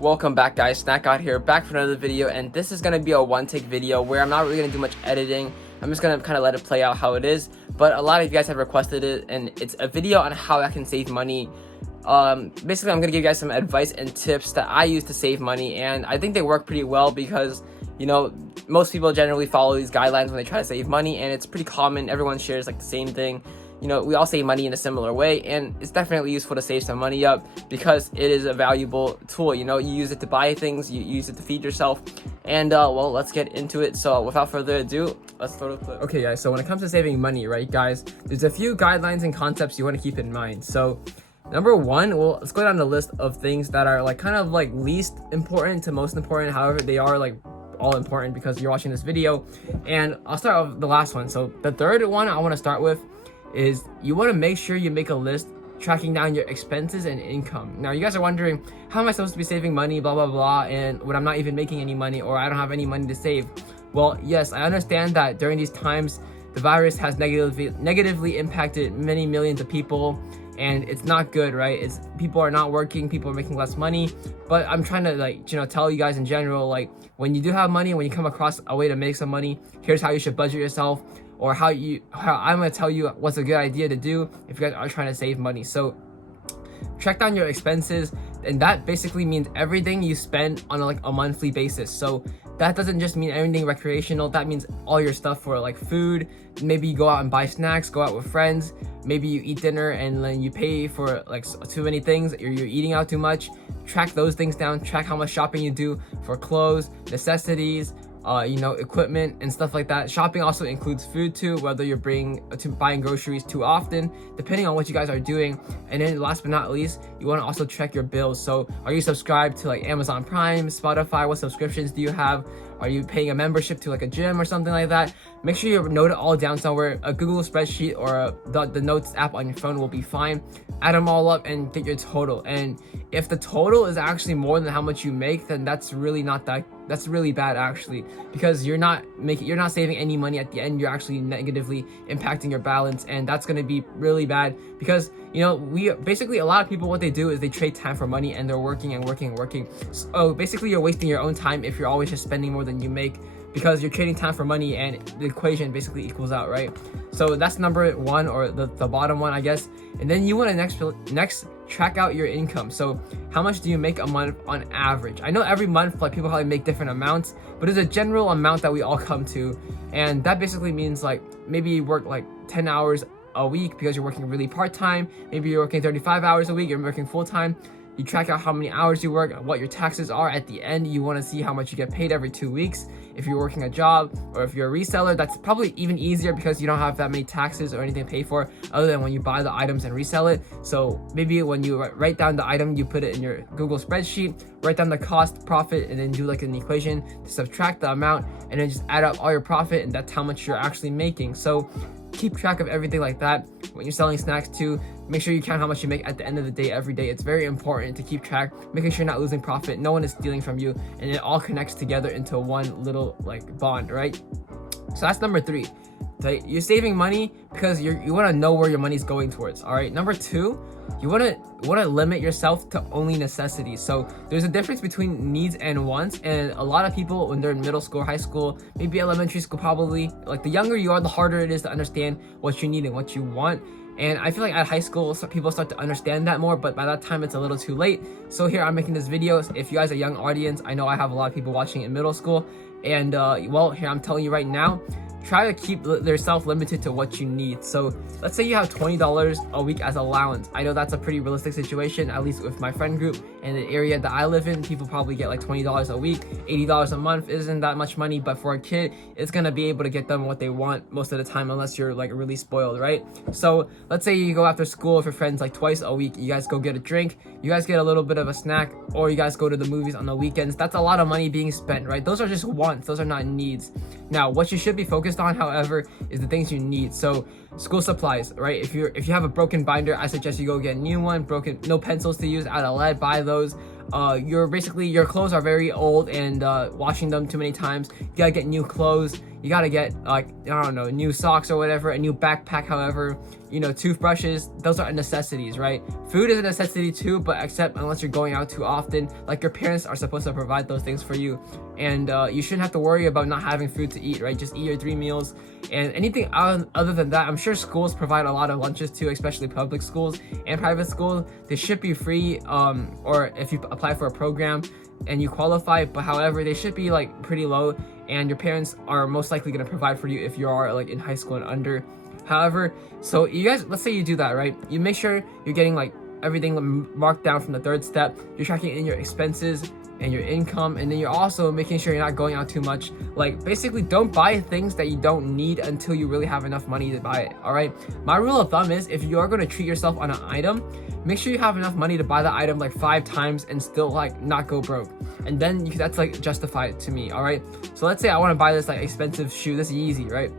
Welcome back, guys. Snack out here, back for another video, and this is gonna be a one-take video where I'm not really gonna do much editing. I'm just gonna kind of let it play out how it is. But a lot of you guys have requested it, and it's a video on how I can save money. Basically, I'm gonna give you guys some advice and tips that I use to save money, and I think they work pretty well because, you know, most people generally follow these guidelines when they try to save money, and it's pretty common. Everyone shares like the same thing. You know, we all save money in a similar way, and it's definitely useful to save some money up because it is a valuable tool. You know, you use it to buy things, you use it to feed yourself, and well, let's get into it. So without further ado, let's throw the clip. Okay, guys, so when it comes to saving money, right, guys, there's a few guidelines and concepts you want to keep in mind. So number one, well, let's go down the list of things that are like kind of like least important to most important. However, they are like all important because you're watching this video. And I'll start with the last one. So the third one I want to start with is you want to make sure you make a list tracking down your expenses and income. Now, you guys are wondering, how am I supposed to be saving money, blah, blah, blah, and when I'm not even making any money or I don't have any money to save? Well, yes, I understand that during these times, the virus has negatively impacted many millions of people, and it's not good, right? It's people are not working, people are making less money. But I'm trying to, like, you know, tell you guys in general, like, when you do have money, when you come across a way to make some money, here's how you should budget yourself, or how I'm gonna tell you what's a good idea to do if you guys are trying to save money. So track down your expenses, and that basically means everything you spend on a monthly basis. So that doesn't just mean anything recreational, that means all your stuff for like food. Maybe you go out and buy snacks, go out with friends, maybe you eat dinner and then you pay for like too many things, or you're eating out too much. Track those things down, track how much shopping you do for clothes, necessities, you know, equipment and stuff like that. Shopping also includes food too, whether you're buying groceries too often, depending on what you guys are doing. And then last but not least, you want to also check your bills. So are you subscribed to like Amazon Prime, Spotify? What subscriptions do you have? Are you paying a membership to like a gym or something like that? Make sure you note it all down somewhere. A Google spreadsheet or the notes app on your phone will be fine. Add them all up and get your total. And if the total is actually more than how much you make, then that's really bad actually, because you're not saving any money at the end. You're actually negatively impacting your balance, and that's going to be really bad because, you know, a lot of people, what they do is they trade time for money, and they're working and working and working. So basically you're wasting your own time if you're always just spending more than you make, because you're trading time for money and the equation basically equals out, right? So that's number one, or the bottom one, I guess. And then you want to next track out your income. So how much do you make a month on average? I know every month like people probably make different amounts, but there's a general amount that we all come to, and that basically means like maybe you work like 10 hours a week because you're working really part-time. Maybe you're working 35 hours a week, you're working full-time. You track out how many hours you work, what your taxes are. At the end, you want to see how much you get paid every 2 weeks. If you're working a job or if you're a reseller, that's probably even easier because you don't have that many taxes or anything to pay for other than when you buy the items and resell it. So maybe when you write down the item, you put it in your Google spreadsheet, write down the cost, profit, and then do like an equation to subtract the amount, and then just add up all your profit, and that's how much you're actually making. So keep track of everything like that. When you're selling snacks too, make sure you count how much you make at the end of the day every day. It's very important to keep track, making sure you're not losing profit, no one is stealing from you, and it all connects together into one little like bond, right? So that's number three. You're saving money because you want to know where your money's going towards. All right, number two, you want to limit yourself to only necessities. So there's a difference between needs and wants, and a lot of people when they're in middle school, high school, maybe elementary school, probably, like the younger you are, the harder it is to understand what you need and what you want. And I feel like at high school, people start to understand that more, but by that time it's a little too late. So here I'm making this video. If you guys are a young audience, I know I have a lot of people watching in middle school, and well, here I'm telling you right now, try to keep yourself limited to what you need. So let's say you have $20 a week as allowance. I know that's a pretty realistic situation, at least with my friend group and the area that I live in. People probably get like $20 a week. $80 a month isn't that much money, but for a kid, it's gonna be able to get them what they want most of the time, unless you're like really spoiled, right? So let's say you go after school with your friends like twice a week. You guys go get a drink, you guys get a little bit of a snack, or you guys go to the movies on the weekends. That's a lot of money being spent, right? Those are just wants, those are not needs. Now, what you should be focused on, however, is the things you need. So school supplies, right? If you have a broken binder, I suggest you go get a new one. No pencils to use, out of lead, buy those. Your clothes are very old and washing them too many times. You gotta get new clothes. you gotta get like, I don't know, new socks or whatever, a new backpack, however, toothbrushes. Those are necessities, right? Food is a necessity too, but except unless you're going out too often, like your parents are supposed to provide those things for you, and you shouldn't have to worry about not having food to eat, right? Just eat your 3 meals, and anything other than that, I'm sure schools provide a lot of lunches too, especially public schools and private schools. They should be free, or if you apply for a program and you qualify, but however, they should be like pretty low, and your parents are most likely going to provide for you if you are like in high school and under. However, so you guys, let's say you do that, right? You make sure you're getting like everything marked down from the 3rd step. You're tracking in your expenses and your income, and then you're also making sure you're not going out too much. Like basically, don't buy things that you don't need until you really have enough money to buy it. All right, my rule of thumb is if you are going to treat yourself on an item, make sure you have enough money to buy the item like 5 times and still like not go broke, and then that's like justified to me. All right, so let's say I want to buy this like expensive shoe, this Yeezy, right?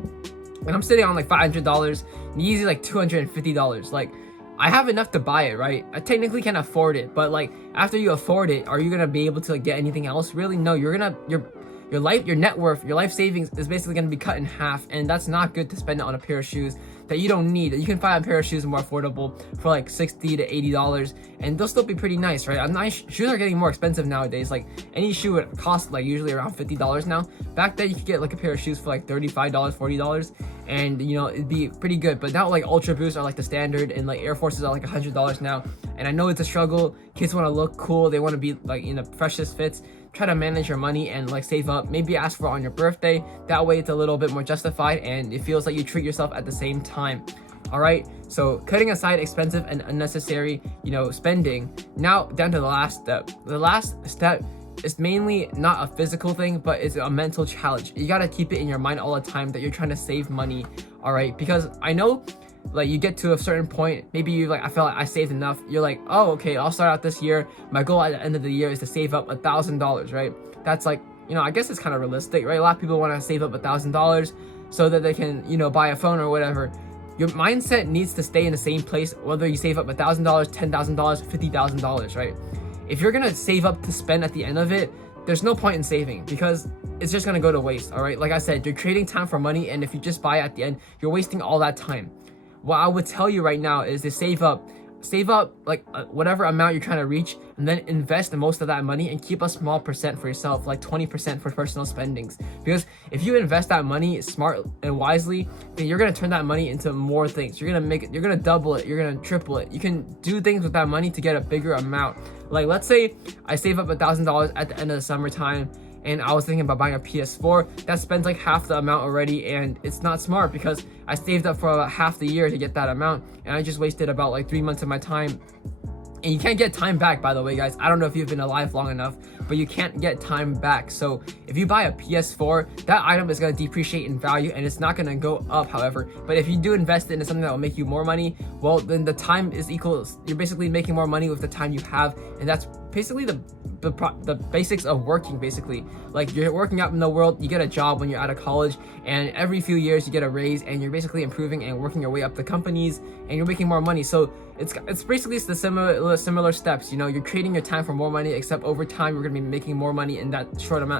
And I'm sitting on like $500, and Yeezy like $250. Like, I have enough to buy it, right? I technically can afford it, but like after you afford it, are you gonna be able to like, get anything else? Really? No, your net worth, your life savings is basically gonna be cut in half, and that's not good to spend it on a pair of shoes that you don't need. You can find a pair of shoes more affordable for like $60 to $80, and they'll still be pretty nice, right? Shoes are getting more expensive nowadays. Like any shoe would cost like usually around $50 now. Back then you could get like a pair of shoes for like $35, $40, and it'd be pretty good. But now like Ultra Boosts are like the standard, and like Air Forces are like $100 now. And I know it's a struggle. Kids want to look cool, they want to be like in the freshest fits. Try to manage your money and like save up. Maybe ask for it on your birthday. That way it's a little bit more justified, and it feels like you treat yourself at the same time. All right, so cutting aside expensive and unnecessary spending. Now down to the last step. The last step is mainly not a physical thing, but it's a mental challenge. You gotta keep it in your mind all the time that you're trying to save money. All right, because I know like you get to a certain point, maybe you like, I felt like I saved enough. You're like, oh, okay, I'll start out this year. My goal at the end of the year is to save up $1,000, right? That's like, I guess it's kind of realistic, right? A lot of people want to save up $1,000 so that they can, buy a phone or whatever. Your mindset needs to stay in the same place, whether you save up $1,000, $10,000, $50,000, right? If you're gonna save up to spend at the end of it, there's no point in saving because it's just gonna go to waste. All right, like I said, you're trading time for money, and if you just buy at the end, you're wasting all that time. What I would tell you right now is to save up like whatever amount you're trying to reach, and then invest most of that money and keep a small percent for yourself, like 20% for personal spendings. Because if you invest that money smart and wisely, then you're gonna turn that money into more things. You're gonna double it, you're gonna triple it. You can do things with that money to get a bigger amount. Like let's say I save up $1,000 at the end of the summertime, and I was thinking about buying a PS4. That spends like half the amount already, and it's not smart because I saved up for about half the year to get that amount, and I just wasted about like 3 months of my time. And you can't get time back, by the way, guys. I don't know if you've been alive long enough, but you can't get time back. So if you buy a PS4, that item is going to depreciate in value, and it's not going to go up, however. But if you do invest it into something that will make you more money, well, then the time is equal. You're basically making more money with the time you have, and that's basically the basics of working. Basically, like you're working out in the world, you get a job when you're out of college, and every few years you get a raise, and you're basically improving and working your way up the companies, and you're making more money. So it's basically the similar steps. You're trading your time for more money, except over time you're gonna be making more money in that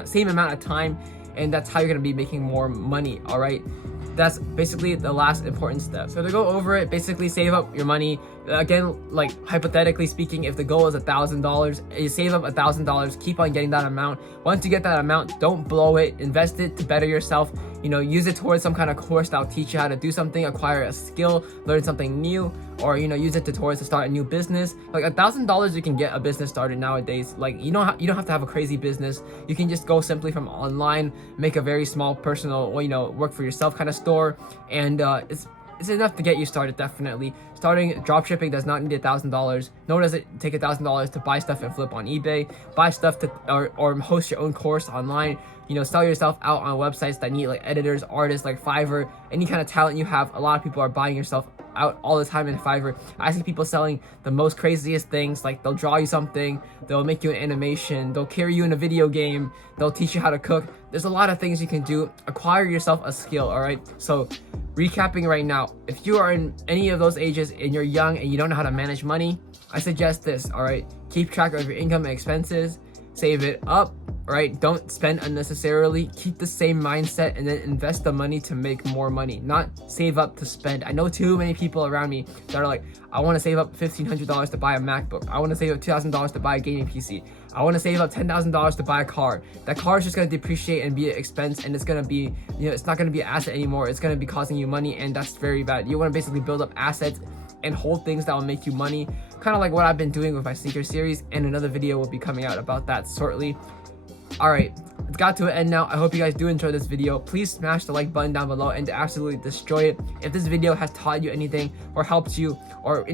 same amount of time, and that's how you're gonna be making more money. All right, that's basically the last important step. So to go over it, basically save up your money. Again, like hypothetically speaking, if the goal is $1,000, you save up $1,000, keep on getting that amount. Once you get that amount, don't blow it, invest it to better yourself. Use it towards some kind of course that'll teach you how to do something, acquire a skill, learn something new, or use it towards to start a new business. Like $1,000, you can get a business started nowadays. Like you don't have to have a crazy business. You can just go simply from online, make a very small personal, work for yourself kind of store, and it's enough to get you started. Definitely starting dropshipping does not need $1,000, nor does it take $1,000 to buy stuff and flip on eBay, buy stuff to or host your own course online. Sell yourself out on websites that need like editors, artists, like Fiverr. Any kind of talent you have, a lot of people are buying yourself out all the time in Fiverr. I see people selling the most craziest things. Like they'll draw you something, they'll make you an animation, they'll carry you in a video game, they'll teach you how to cook. There's a lot of things you can do. Acquire yourself a skill. All right, so recapping right now, if you are in any of those ages and you're young and you don't know how to manage money, I suggest this. All right, keep track of your income and expenses. save it up, right? Don't spend unnecessarily. Keep the same mindset and then invest the money to make more money, not save up to spend. I know too many people around me that are like, I want to save up $1,500 to buy a MacBook. I want to save up $2,000 to buy a gaming PC. I want to save up $10,000 to buy a car. That car is just going to depreciate and be an expense, and it's going to be, it's not going to be an asset anymore. It's going to be costing you money, and that's very bad. You want to basically build up assets and hold things that will make you money, kind of like what I've been doing with my sneaker series, and another video will be coming out about that shortly. Alright, it's got to an end now. I hope you guys do enjoy this video. Please smash the like button down below and absolutely destroy it. If this video has taught you anything or helped you or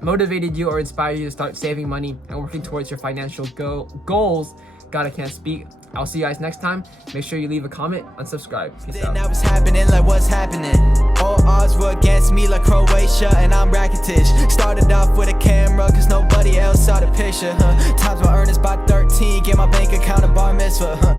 motivated you or inspired you to start saving money and working towards your financial goals, God, I can't speak. I'll see you guys next time. Make sure you leave a comment and subscribe. Peace out. That was happening, like what's happening? All odds were against me like Croatia, and I'm Rakitic. Started off with a camera cause nobody else saw the picture. Times my earnings by 13, get my bank account a bar mitzvah.